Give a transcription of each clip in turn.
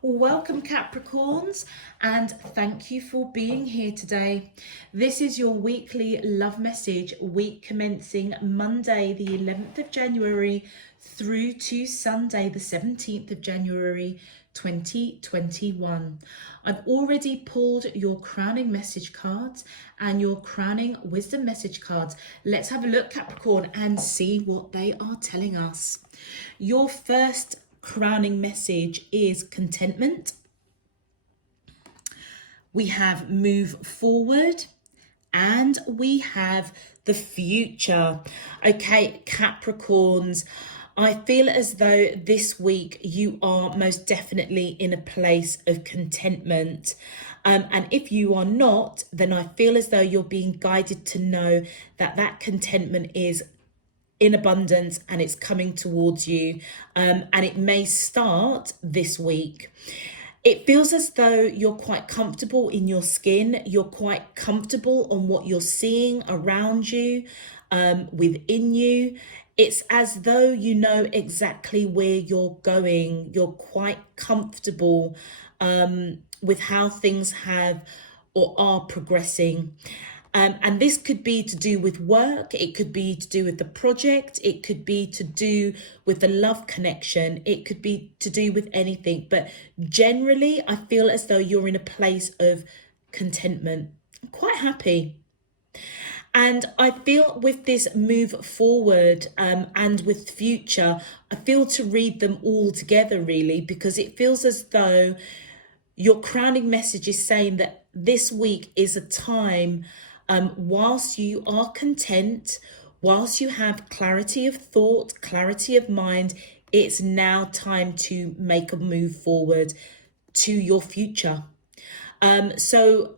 Welcome, Capricorns, and thank you for being here today. This is your weekly love message, week commencing Monday, the 11th of January, through to Sunday, the 17th of January, 2021. I've already pulled your crowning message cards and your crowning wisdom message cards. Let's have a look, Capricorn, and see what they are telling us. Your first crowning message is contentment. We have move forward, and we have the future. Okay, Capricorns, I feel as though this week you are most definitely in a place of contentment. And if you are not, then I feel as though you're being guided to know that that contentment is in abundance and it's coming towards you, and it may start this week. It feels as though you're quite comfortable in your skin, you're quite comfortable on what you're seeing around you, within you. It's as though you know exactly where you're going. You're quite comfortable with how things have or are progressing. And this could be to do with work, it could be to do with the project, it could be to do with the love connection, it could be to do with anything. But generally, I feel as though you're in a place of contentment. I'm quite happy. And I feel with this move forward and with future, I feel to read them all together really, because it feels as though your crowning message is saying that this week is a time whilst you are content, whilst you have clarity of thought, clarity of mind, it's now time to make a move forward to your future. So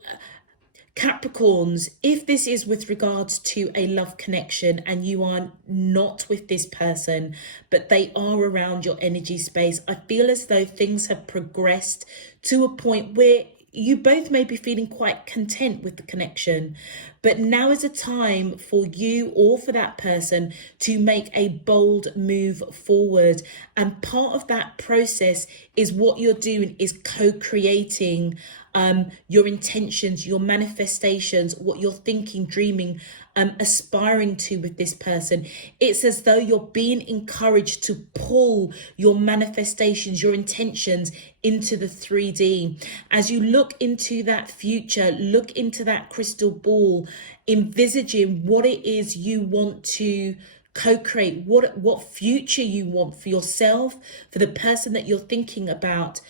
Capricorns, if this is with regards to a love connection and you are not with this person, but they are around your energy space, I feel as though things have progressed to a point where you both may be feeling quite content with the connection, but now is a time for you or for that person to make a bold move forward. And part of that process is what you're doing is co-creating your intentions, your manifestations, what you're thinking, dreaming, aspiring to with this person. It's as though you're being encouraged to pull your manifestations, your intentions into the 3D. As you look into that future, look into that crystal ball, envisaging what it is you want to co-create, what future you want for yourself, for the person that you're thinking about.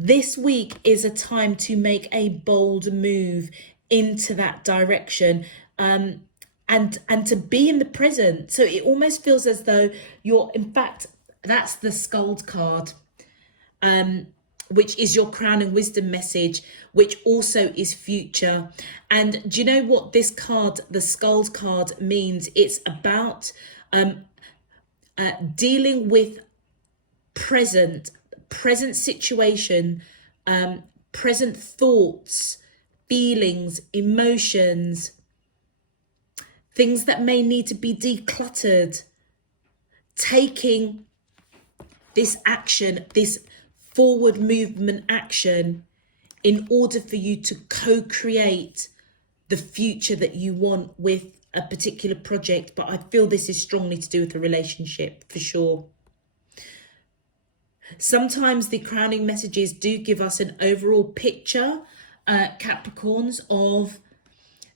This week is a time to make a bold move into that direction, and to be in the present. So it almost feels as though you're, in fact, that's the Skulls card, which is your crowning wisdom message, which also is future. And do you know what this card, the Skulls card, means? It's about dealing with present situation, present thoughts, feelings, emotions, things that may need to be decluttered, taking this action, this forward movement action, in order for you to co-create the future that you want with a particular project. But I feel this is strongly to do with a relationship for sure. Sometimes the crowning messages do give us an overall picture, Capricorns, of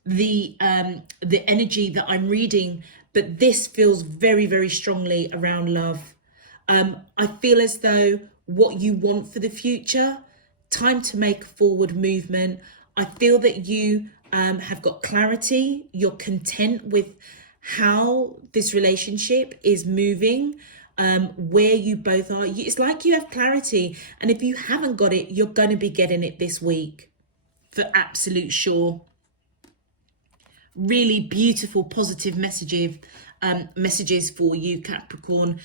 the energy that I'm reading, but this feels very, very strongly around love. I feel as though what you want for the future, time to make forward movement. I feel that you have got clarity, you're content with how this relationship is moving, where you both are. It's like you have clarity, and if you haven't got it, you're going to be getting it this week for absolute sure. Really beautiful, positive messages for you, Capricorn.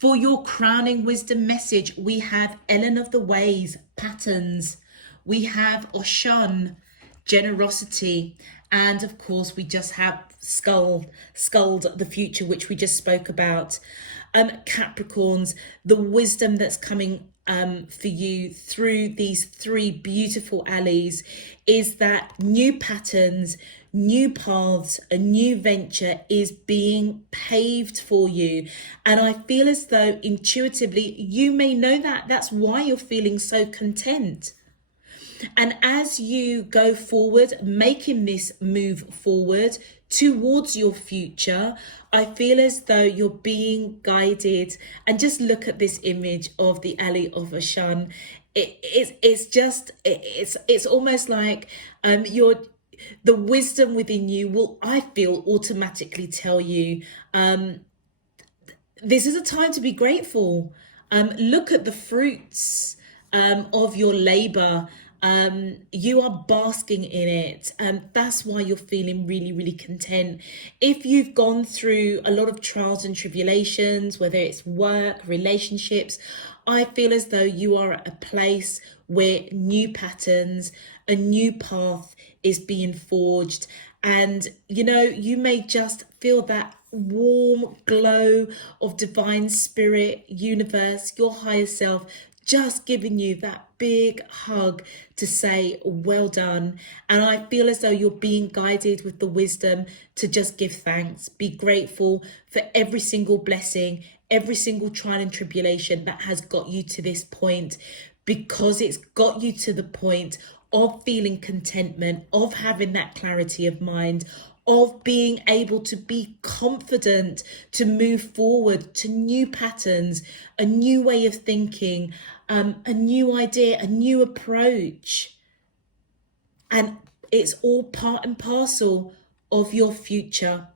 For your crowning wisdom message, we have Ellen of the Ways, patterns. We have Oshun, generosity. And of course, we just have Skulled, the future, which we just spoke about. Capricorns, the wisdom that's coming for you through these three beautiful alleys is that new patterns, new paths, a new venture is being paved for you. And I feel as though intuitively you may know that. That's why you're feeling so content. And as you go forward, making this move forward towards your future, I feel as though you're being guided. And just look at this image of the Alley of Ashan. It's almost like the wisdom within you will, I feel, automatically tell you this is a time to be grateful. Look at the fruits of your labor. You are basking in it. That's why you're feeling really, really content. If you've gone through a lot of trials and tribulations, whether it's work, relationships, I feel as though you are at a place where new patterns, a new path is being forged. And, you know, you may just feel that warm glow of divine spirit, universe, your higher self, just giving you that big hug to say, well done. And I feel as though you're being guided with the wisdom to just give thanks, be grateful for every single blessing, every single trial and tribulation that has got you to this point, because it's got you to the point of feeling contentment, of having that clarity of mind, of being able to be confident to move forward to new patterns, a new way of thinking, a new idea, a new approach. And it's all part and parcel of your future.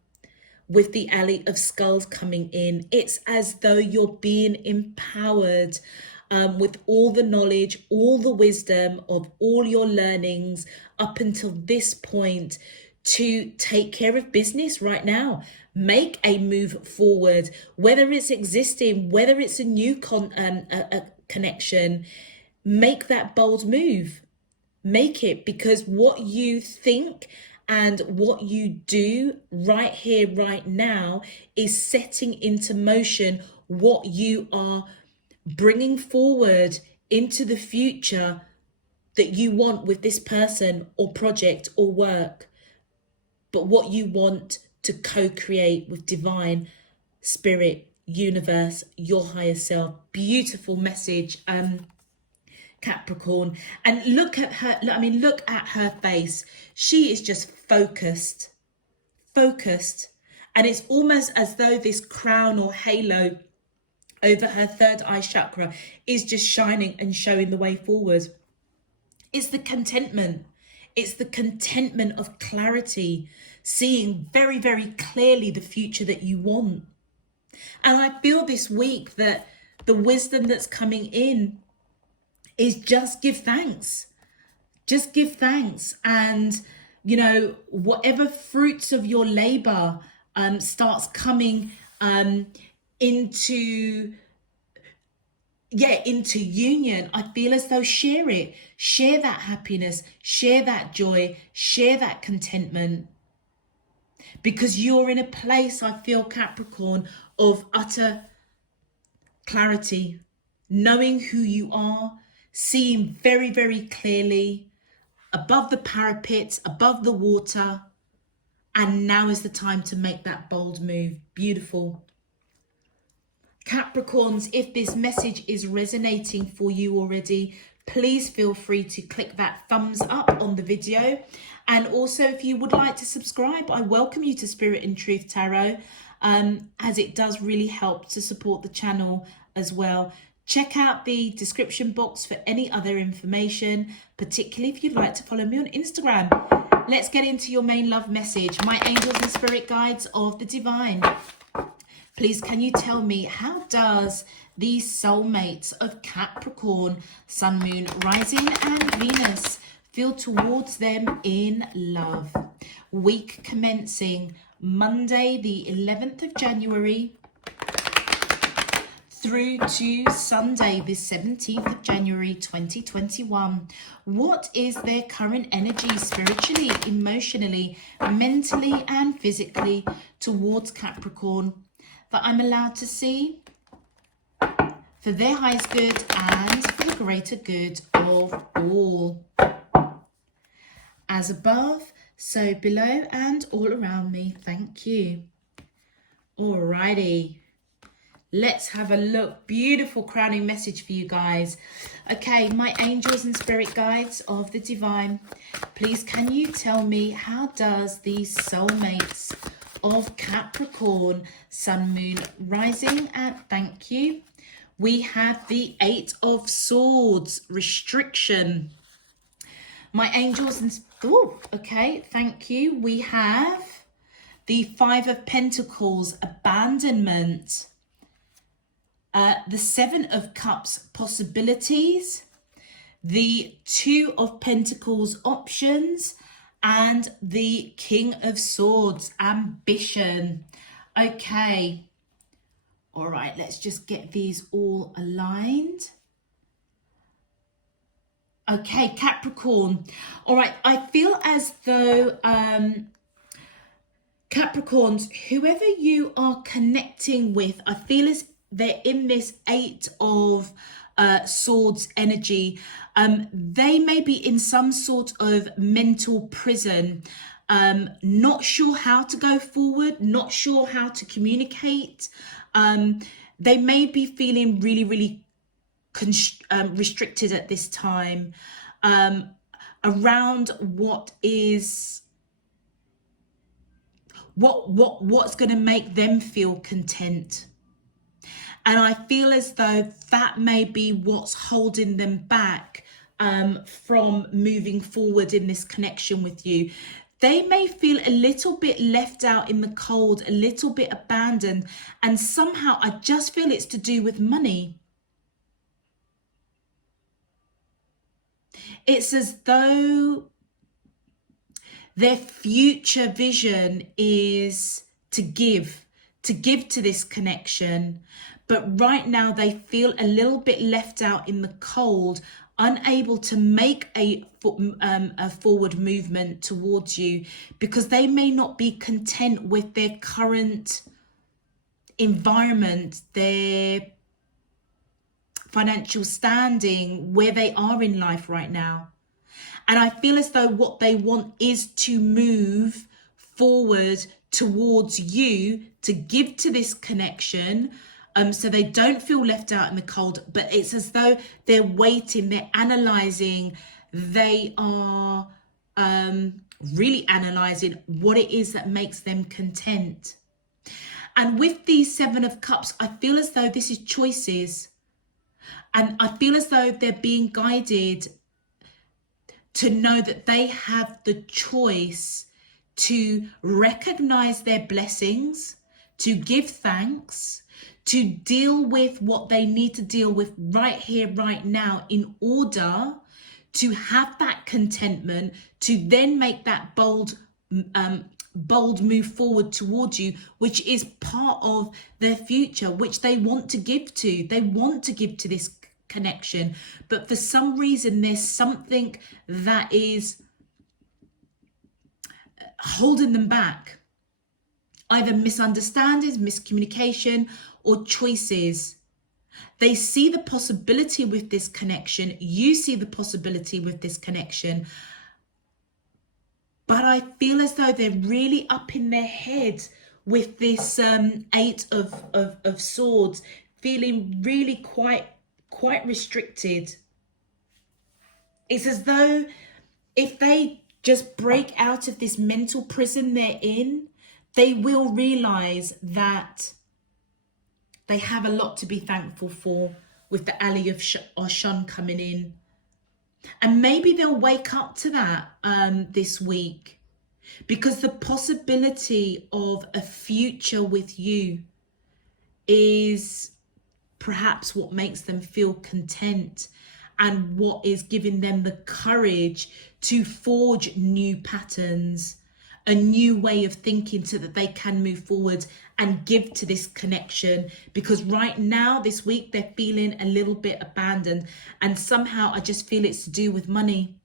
With the Alley of Skulls coming in, it's as though you're being empowered with all the knowledge, all the wisdom of all your learnings up until this point to take care of business right now. Make a move forward, whether it's existing, whether it's a new connection. Make that bold move. Make it, because what you think and what you do right here, right now, is setting into motion what you are bringing forward into the future that you want with this person or project or work, but what you want to co-create with divine spirit, universe, your higher self. Beautiful message, Capricorn. And look at her, look at her face. She is just focused. And it's almost as though this crown or halo over her third eye chakra is just shining and showing the way forward. It's the contentment. It's the contentment of clarity, seeing very, very clearly the future that you want. And I feel this week that the wisdom that's coming in is just give thanks. Just give thanks. And, you know, whatever fruits of your labor starts coming into union, I feel as though share it. Share that happiness, share that joy, share that contentment. Because you're in a place, I feel, Capricorn, of utter clarity, knowing who you are, seeing very, very clearly, above the parapet, above the water. And now is the time to make that bold move. Beautiful. Capricorns, if this message is resonating for you already, please feel free to click that thumbs up on the video. And also, if you would like to subscribe, I welcome you to Spirit in Truth Tarot, as it does really help to support the channel as well. Check out the description box for any other information, particularly if you'd like to follow me on Instagram. Let's get into your main love message. My angels and spirit guides of the divine, please can you tell me, how does these soulmates of Capricorn, Sun, Moon, Rising and Venus feel towards them in love? Week commencing Monday the 11th of January through to Sunday the 17th of January 2021. What is their current energy spiritually, emotionally, mentally and physically towards Capricorn that I'm allowed to see? for their highest good and for the greater good of all. As above, so below and all around me. Thank you. Alrighty. Let's have a look. Beautiful crowning message for you guys. Okay, my angels and spirit guides of the divine, please can you tell me, how does these soulmates of Capricorn, Sun, Moon, Rising at, thank you. We have the Eight of Swords, restriction. My angels and, oh, okay, thank you. We have the Five of Pentacles, abandonment. The Seven of Cups, possibilities. The Two of Pentacles, options. And the King of Swords, ambition. Okay. All right, let's just get these all aligned. Okay, Capricorn. All right, I feel as though Capricorns, whoever you are connecting with, I feel as they're in this Eight of Swords energy. They may be in some sort of mental prison, not sure how to go forward, not sure how to communicate. They may be feeling really, really restricted at this time, around what's going to make them feel content. And I feel as though that may be what's holding them back from moving forward in this connection with you. They may feel a little bit left out in the cold, a little bit abandoned, and somehow I just feel it's to do with money. It's as though their future vision is to give to this connection. But right now they feel a little bit left out in the cold, unable to make a forward movement towards you because they may not be content with their current environment, their financial standing, where they are in life right now. And I feel as though what they want is to move forward towards you, to give to this connection, so they don't feel left out in the cold. But it's as though they're waiting, they're analysing, they are really analysing what it is that makes them content. And with these Seven of Cups, I feel as though this is choices. And I feel as though they're being guided to know that they have the choice to recognize their blessings, to give thanks, to deal with what they need to deal with right here, right now, in order to have that contentment, to then make that bold move forward towards you, which is part of their future, which they want to give to. They want to give to this connection, but for some reason there's something that is holding them back, either misunderstandings, miscommunication, or choices. They see the possibility with this connection, you see the possibility with this connection, but I feel as though they're really up in their head with this Eight of Swords, feeling really quite restricted. It's as though if they just break out of this mental prison they're in, they will realize that they have a lot to be thankful for with the Alley of Shun coming in. And maybe they'll wake up to that this week, because the possibility of a future with you is perhaps what makes them feel content and what is giving them the courage to forge new patterns, a new way of thinking, so that they can move forward and give to this connection. Because right now, this week, they're feeling a little bit abandoned, and somehow I just feel it's to do with money.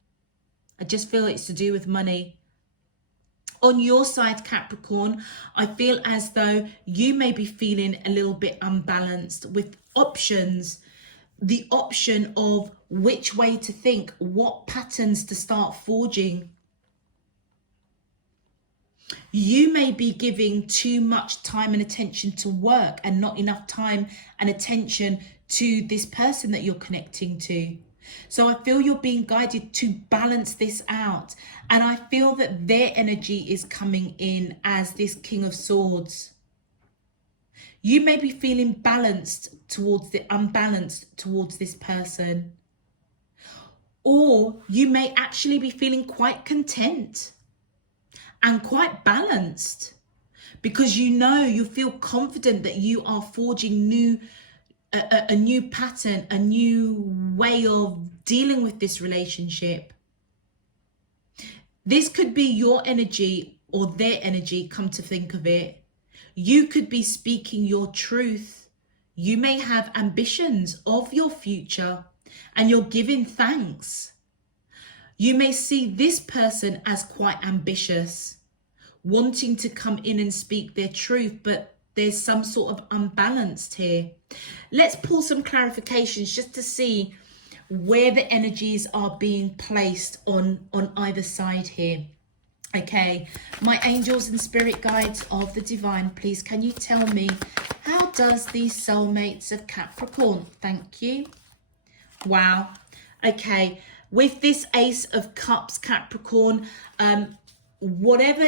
I just feel it's to do with money. On your side, Capricorn, I feel as though you may be feeling a little bit unbalanced with options. the option of which way to think, what patterns to start forging. You may be giving too much time and attention to work and not enough time and attention to this person that you're connecting to. So I feel you're being guided to balance this out. And I feel that their energy is coming in as this King of Swords. You may be feeling unbalanced towards this person. Or you may actually be feeling quite content and quite balanced, because you feel confident that you are forging a new pattern, a new way of dealing with this relationship. This could be your energy or their energy, come to think of it. You could be speaking your truth. You may have ambitions of your future and you're giving thanks. You may see this person as quite ambitious, wanting to come in and speak their truth, but there's some sort of unbalanced here. Let's pull some clarifications just to see where the energies are being placed on either side here. Okay, my angels and spirit guides of the divine, please can you tell me, how does the soulmates of Capricorn? Thank you. Wow. Okay, with this Ace of Cups, Capricorn, whatever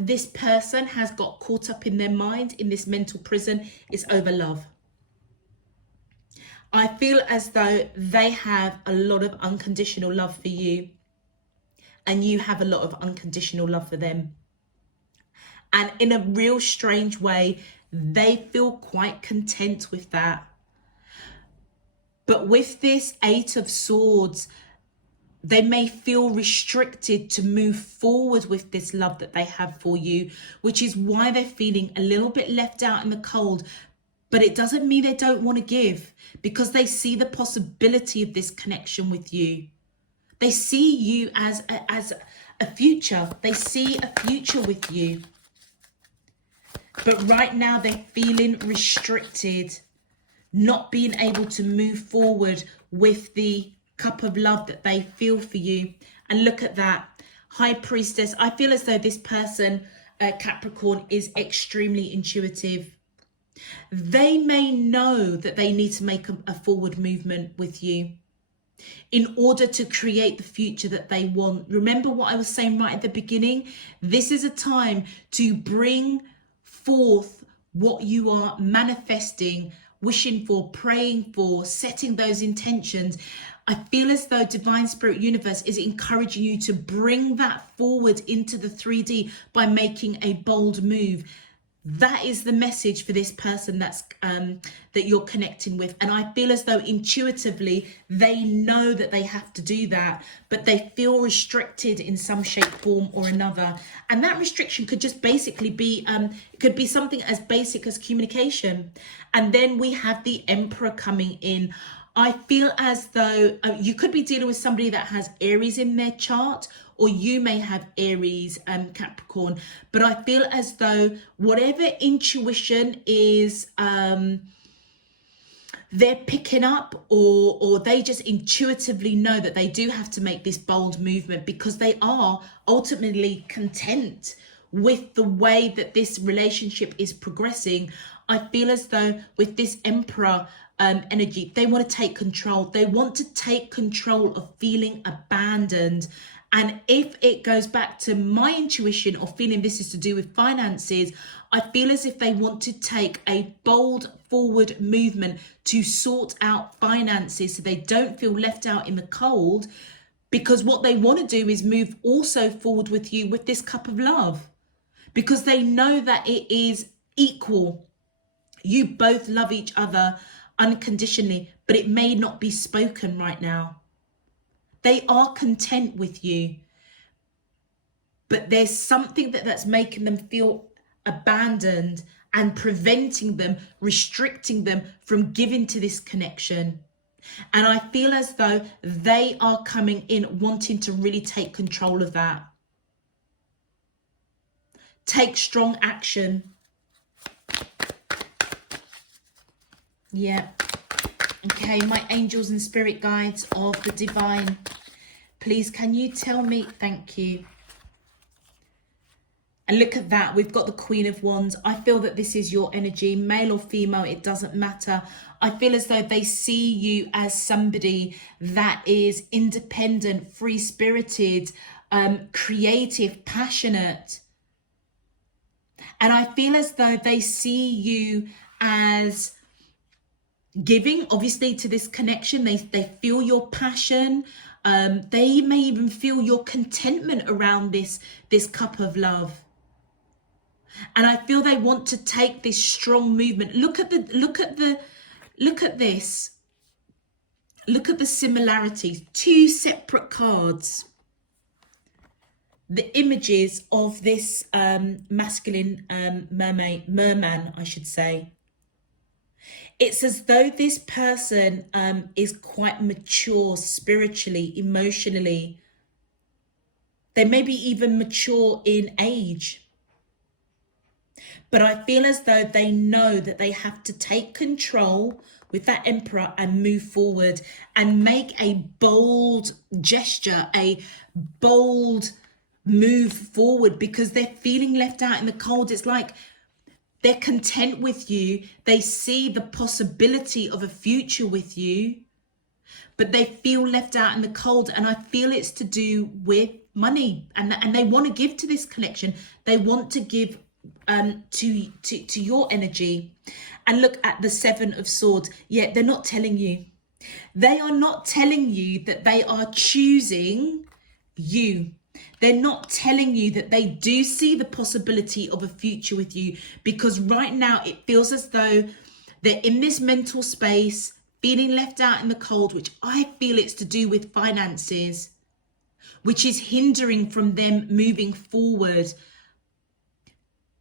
this person has got caught up in their mind in this mental prison is over love. I feel as though they have a lot of unconditional love for you, and you have a lot of unconditional love for them. And in a real strange way, they feel quite content with that. But with this Eight of Swords, they may feel restricted to move forward with this love that they have for you, which is why they're feeling a little bit left out in the cold. But it doesn't mean they don't want to give, because they see the possibility of this connection with you. They see you as a future. They see a future with you. But right now they're feeling restricted, not being able to move forward with the cup of love that they feel for you. And look at that, High Priestess. I feel as though this person, Capricorn, is extremely intuitive. They may know that they need to make a forward movement with you in order to create the future that they want. Remember what I was saying right at the beginning? This is a time to bring forth what you are manifesting, wishing for, praying for, setting those intentions. I feel as though Divine Spirit Universe is encouraging you to bring that forward into the 3D by making a bold move. That is the message for this person that you're connecting with. And I feel as though intuitively they know that they have to do that, but they feel restricted in some shape, form or another. And that restriction could just basically be, it could be something as basic as communication. And then we have the Emperor coming in. I feel as though you could be dealing with somebody that has Aries in their chart, or you may have Aries, Capricorn. But I feel as though whatever intuition is they're picking up, or they just intuitively know that they do have to make this bold movement, because they are ultimately content with the way that this relationship is progressing. I feel as though with this Emperor energy, they want to take control. They want to take control of feeling abandoned. And if it goes back to my intuition or feeling this is to do with finances, I feel as if they want to take a bold forward movement to sort out finances so they don't feel left out in the cold, because what they want to do is move also forward with you with this cup of love, because they know that it is equal. You both love each other unconditionally, but it may not be spoken right now. They are content with you, but there's something that's making them feel abandoned and preventing them, restricting them from giving to this connection. And I feel as though they are coming in wanting to really take control of that. Take strong action. Yeah. Okay, my angels and spirit guides of the divine, please can you tell me, thank you. And look at that, we've got the Queen of Wands. I feel that this is your energy, male or female, it doesn't matter. I feel as though they see you as somebody that is independent, free-spirited, creative, passionate. And I feel as though they see you as giving, obviously, to this connection. They feel your passion. They may even feel your contentment around this cup of love. And I feel they want to take this strong movement. Look at this. Look at the similarities. Two separate cards. The images of this masculine merman, I should say. It's as though this person is quite mature spiritually, emotionally. They may be even mature in age. But I feel as though they know that they have to take control with that Emperor and move forward and make a bold gesture, a bold move forward, because they're feeling left out in the cold. It's like they're content with you. They see the possibility of a future with you, but they feel left out in the cold. And I feel it's to do with money, and they want to give to this connection. They want to give to your energy. And look at the Seven of Swords. Yeah, they're not telling you. They are not telling you that they are choosing you. They're not telling you that they do see the possibility of a future with you, because right now it feels as though they're in this mental space, feeling left out in the cold, which I feel it's to do with finances, which is hindering from them moving forward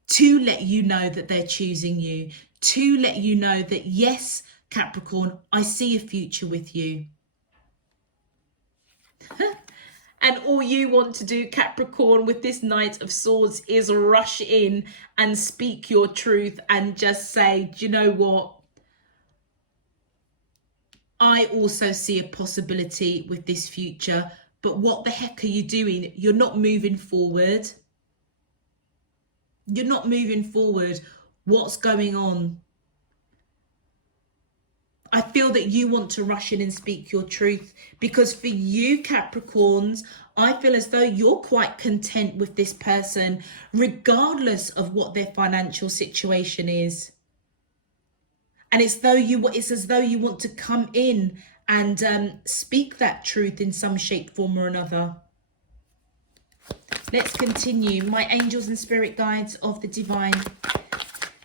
to let you know that they're choosing you, to let you know that, yes, Capricorn, I see a future with you. And all you want to do, Capricorn, with this Knight of Swords is rush in and speak your truth and just say, do you know what? I also see a possibility with this future, but what the heck are you doing? You're not moving forward. You're not moving forward. What's going on? I feel that you want to rush in and speak your truth, because for you, Capricorns, I feel as though you're quite content with this person, regardless of what their financial situation is. And it's as though you want to come in and speak that truth in some shape, form or another. Let's continue. My angels and spirit guides of the divine,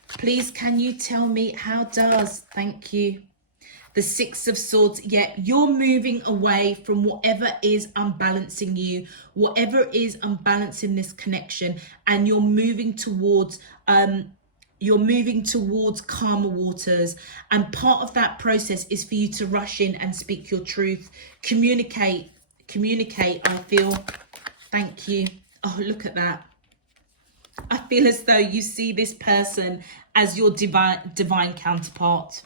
please can you tell me how does, thank you. The Six of Swords, yeah, you're moving away from whatever is unbalancing you, whatever is unbalancing this connection, and you're moving towards calmer waters. And part of that process is for you to rush in and speak your truth. Communicate, I feel. Thank you. Oh, look at that. I feel as though you see this person as your divine counterpart.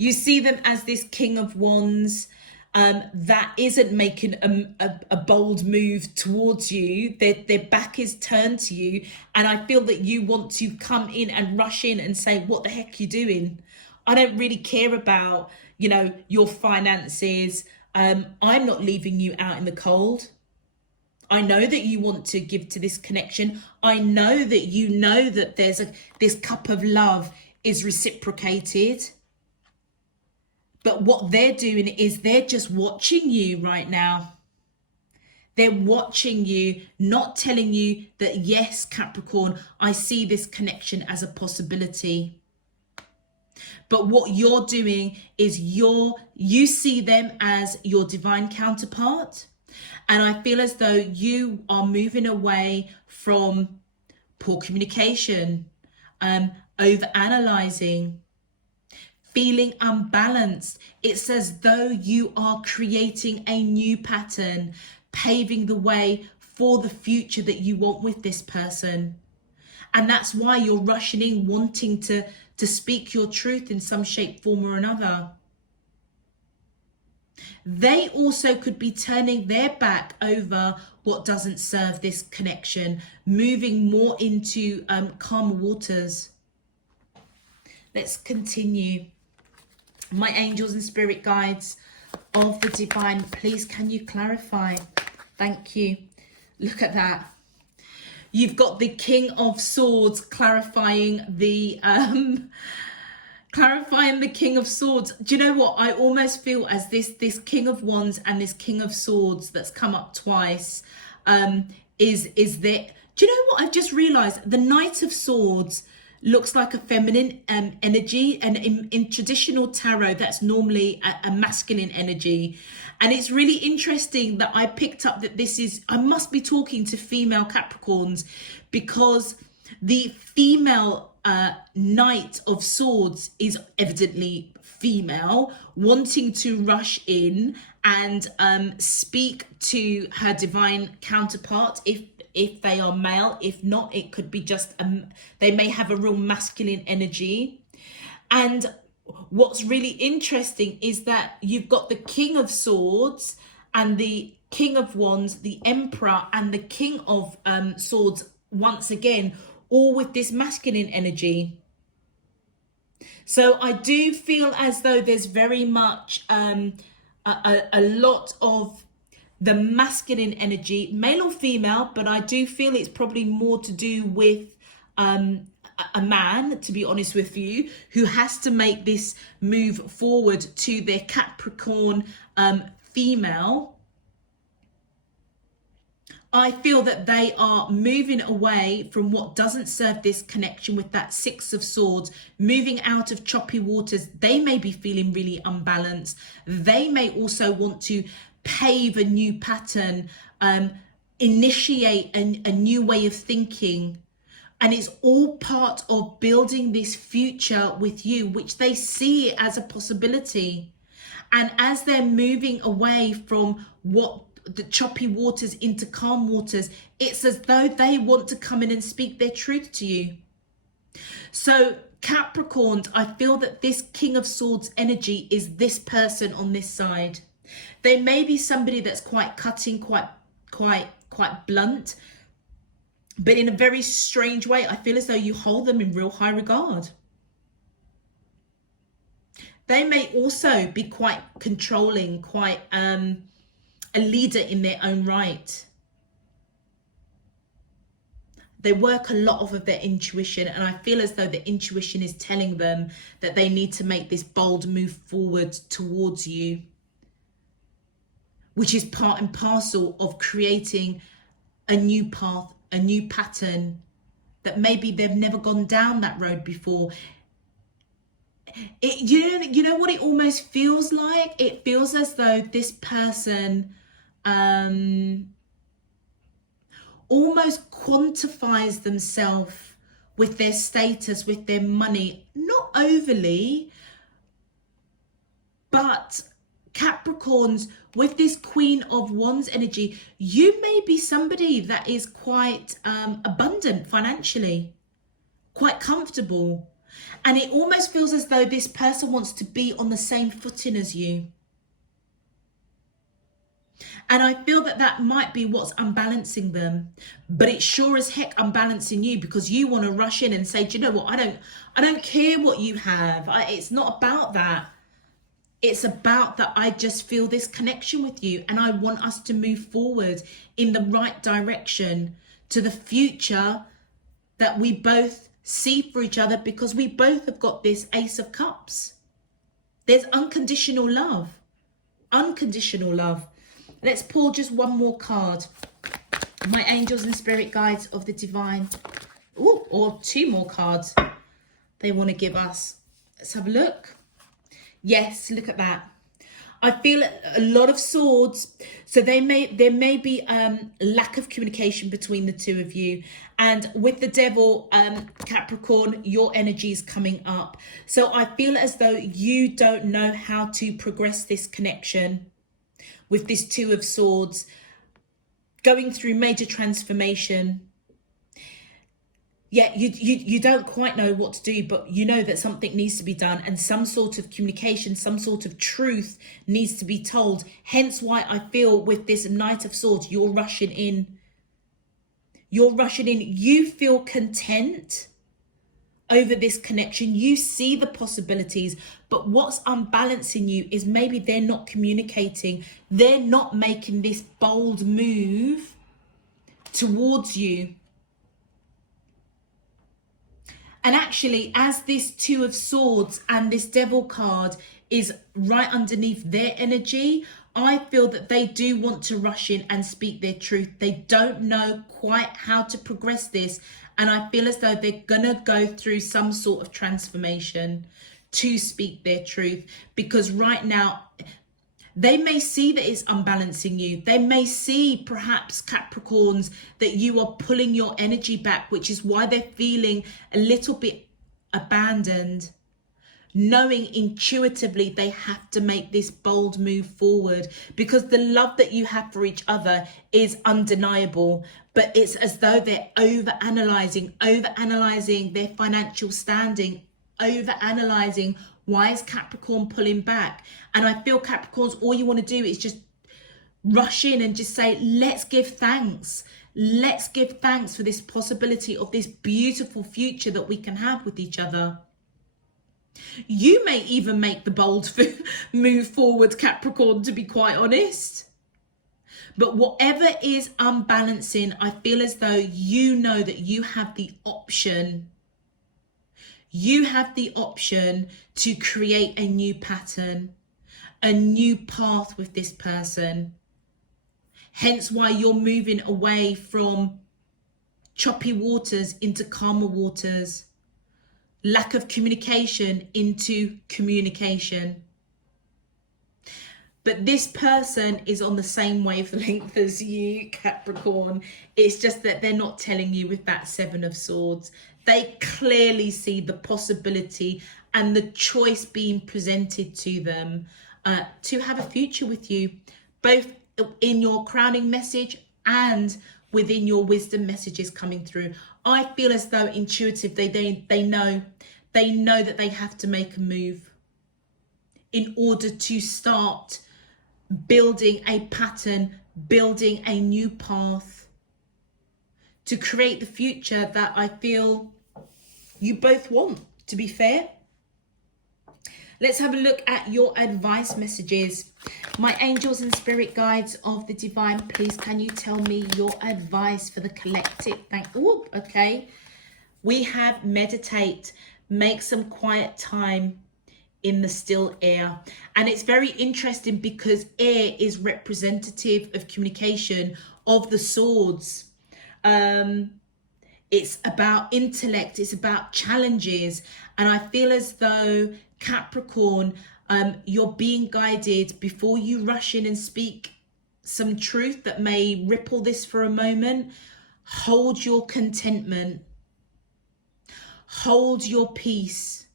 You see them as this King of Wands that isn't making a bold move towards you. Their back is turned to you. And I feel that you want to come in and rush in and say, what the heck are you doing? I don't really care about, your finances. I'm not leaving you out in the cold. I know that you want to give to this connection. I know that you know that this cup of love is reciprocated. But what they're doing is they're just watching you right now. They're watching you, not telling you that, yes, Capricorn, I see this connection as a possibility. But what you're doing is you see them as your divine counterpart. And I feel as though you are moving away from poor communication, over-analyzing, feeling unbalanced. It's as though you are creating a new pattern, paving the way for the future that you want with this person. And that's why you're rushing in, wanting to to speak your truth in some shape, form or another. They also could be turning their back over what doesn't serve this connection, moving more into calm waters. Let's continue. My angels and spirit guides of the divine, please can you clarify? Thank you. Look at that. You've got the King of Swords clarifying the King of Swords. Do you know what? I almost feel as this King of Wands and this King of Swords that's come up twice is there. Do you know what I've just realized? The Knight of Swords looks like a feminine energy, and in traditional tarot that's normally a masculine energy. And it's really interesting that I picked up that I must be talking to female Capricorns, because the female Knight of Swords is evidently female, wanting to rush in and speak to her divine counterpart if they are male. If not, it could be just they may have a real masculine energy. And what's really interesting is that you've got the King of Swords and the King of Wands, the Emperor and the King of Swords, once again, all with this masculine energy. So I do feel as though there's very much a lot of the masculine energy, male or female, but I do feel it's probably more to do with a man, to be honest with you, who has to make this move forward to their Capricorn female. I feel that they are moving away from what doesn't serve this connection with that Six of Swords, moving out of choppy waters. They may be feeling really unbalanced. They may also want to pave a new pattern, initiate a new way of thinking. And it's all part of building this future with you, which they see as a possibility. And as they're moving away from what the choppy waters into calm waters, it's as though they want to come in and speak their truth to you. So Capricorns, I feel that this King of Swords energy is this person on this side. They may be somebody that's quite cutting, quite blunt, but in a very strange way, I feel as though you hold them in real high regard. They may also be quite controlling, quite a leader in their own right. They work a lot off of their intuition, and I feel as though the intuition is telling them that they need to make this bold move forward towards you, which is part and parcel of creating a new path, a new pattern that maybe they've never gone down that road before. You know what it almost feels like? It feels as though this person almost quantifies themselves with their status, with their money, not overly, but Capricorns, with this Queen of Wands energy, you may be somebody that is quite abundant financially, quite comfortable. And it almost feels as though this person wants to be on the same footing as you. And I feel that that might be what's unbalancing them, but it's sure as heck unbalancing you, because you want to rush in and say, do you know what? I don't care what you have. It's not about that. It's about that I just feel this connection with you, and I want us to move forward in the right direction to the future that we both see for each other, because we both have got this Ace of Cups. There's unconditional love. Unconditional love. Let's pull just one more card. My angels and spirit guides of the divine. Ooh, or two more cards they want to give us. Let's have a look. Yes, look at that. I feel a lot of swords. So there may be lack of communication between the two of you. And with the devil, Capricorn, your energy is coming up. So I feel as though you don't know how to progress this connection with this Two of Swords, going through major transformation. Yeah, you don't quite know what to do, but you know that something needs to be done and some sort of communication, some sort of truth needs to be told. Hence why I feel with this Knight of Swords, you're rushing in. You're rushing in. You feel content over this connection. You see the possibilities, but what's unbalancing you is maybe they're not communicating. They're not making this bold move towards you. And actually, as this Two of Swords and this Devil card is right underneath their energy, I feel that they do want to rush in and speak their truth. They don't know quite how to progress this. And I feel as though they're going to go through some sort of transformation to speak their truth. Because right now, they may see that it's unbalancing you. They may see, perhaps, Capricorns, that you are pulling your energy back, which is why they're feeling a little bit abandoned, knowing intuitively they have to make this bold move forward, because the love that you have for each other is undeniable. But it's as though they're overanalyzing their financial standing, overanalyzing why is Capricorn pulling back. And I feel, Capricorns, all you want to do is just rush in and just say, let's give thanks. Let's give thanks for this possibility of this beautiful future that we can have with each other. You may even make the bold move forward, Capricorn, to be quite honest. But whatever is unbalancing, I feel as though you know that you have the option. You have the option to create a new pattern, a new path with this person. Hence why you're moving away from choppy waters into calmer waters. Lack of communication into communication. But this person is on the same wavelength as you, Capricorn. It's just that they're not telling you with that Seven of Swords. They clearly see the possibility and the choice being presented to them to have a future with you, both in your crowning message and within your wisdom messages coming through. I feel as though intuitively they know that they have to make a move in order to start building a pattern, building a new path to create the future that I feel you both want, to be fair. Let's have a look at your advice messages. My angels and spirit guides of the divine, please can you tell me your advice for the collective? Okay. We have meditate, make some quiet time in the still air. And it's very interesting because air is representative of communication, of the swords. It's about intellect, it's about challenges. And I feel as though, Capricorn, you're being guided before you rush in and speak some truth that may ripple this for a moment. Hold your contentment. Hold your peace.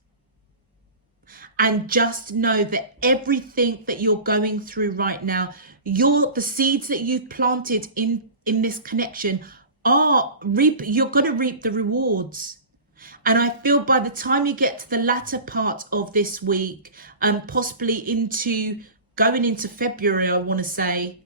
And just know that everything that you're going through right now, the seeds that you've planted in this connection you're going to reap the rewards. And I feel by the time you get to the latter part of this week, and possibly going into February, I want to say,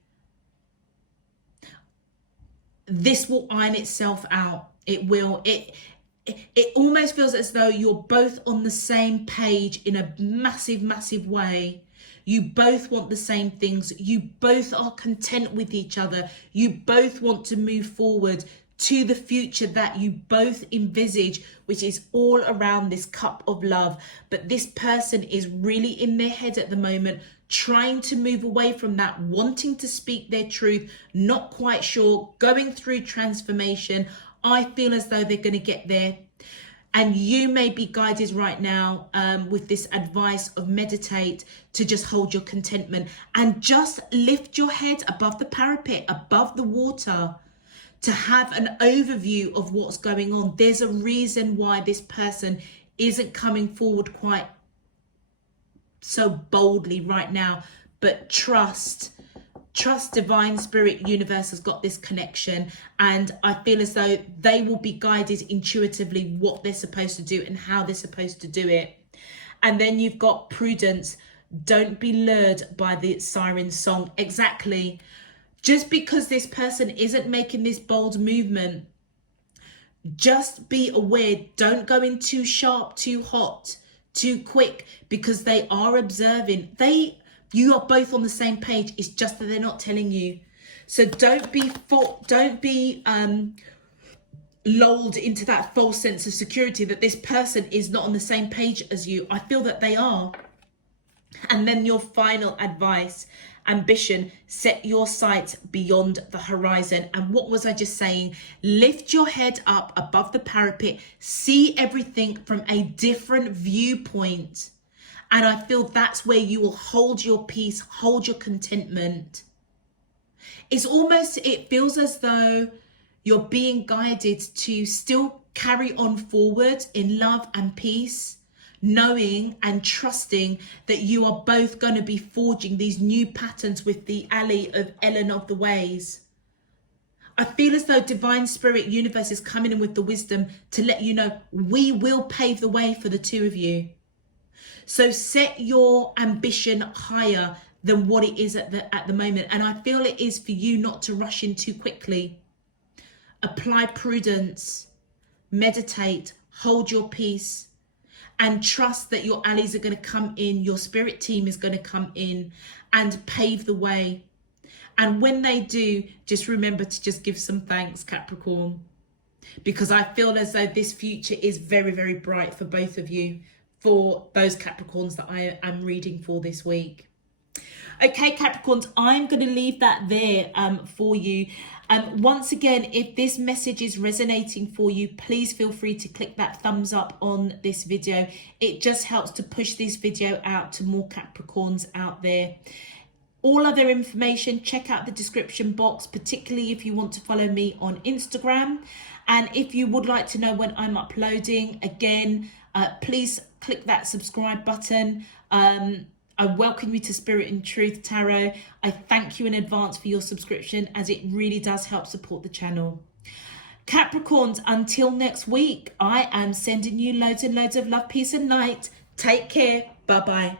this will iron itself out. It will. It almost feels as though you're both on the same page in a massive, massive way. You both want the same things. You both are content with each other. You both want to move forward to the future that you both envisage, which is all around this cup of love. But this person is really in their head at the moment, trying to move away from that, wanting to speak their truth, not quite sure, going through transformation. I feel as though they're going to get there. And you may be guided right now with this advice of meditate, to just hold your contentment and just lift your head above the parapet, above the water, to have an overview of what's going on. There's a reason why this person isn't coming forward quite so boldly right now, but trust Trust divine spirit universe has got this connection, and I feel as though they will be guided intuitively what they're supposed to do and how they're supposed to do it. And then you've got prudence. Don't be lured by the siren song. Exactly. Just because this person isn't making this bold movement, just be aware. Don't go in too sharp, too hot, too quick, because they are observing. You are both on the same page. It's just that they're not telling you. So don't be lulled into that false sense of security that this person is not on the same page as you. I feel that they are. And then your final advice, ambition, set your sights beyond the horizon. And what was I just saying? Lift your head up above the parapet, see everything from a different viewpoint. And I feel that's where you will hold your peace, hold your contentment. It feels as though you're being guided to still carry on forward in love and peace, knowing and trusting that you are both going to be forging these new patterns with the ally of Ellen of the Ways. I feel as though divine spirit universe is coming in with the wisdom to let you know we will pave the way for the two of you. So set your ambition higher than what it is at the moment. And I feel it is for you not to rush in too quickly. Apply prudence, meditate, hold your peace, and trust that your allies are going to come in, your spirit team is going to come in and pave the way. And when they do, just remember to just give some thanks, Capricorn, because I feel as though this future is very, very bright for both of you, for those Capricorns that I am reading for this week. Okay, Capricorns, I'm going to leave that there for you. Once again, if this message is resonating for you, please feel free to click that thumbs up on this video. It just helps to push this video out to more Capricorns out there. All other information, check out the description box, particularly if you want to follow me on Instagram. And if you would like to know when I'm uploading, again, please click that subscribe button. I welcome you to Spirit and Truth Tarot. I thank you in advance for your subscription, as it really does help support the channel. Capricorns, until next week, I am sending you loads and loads of love, peace and light. Take care. Bye-bye.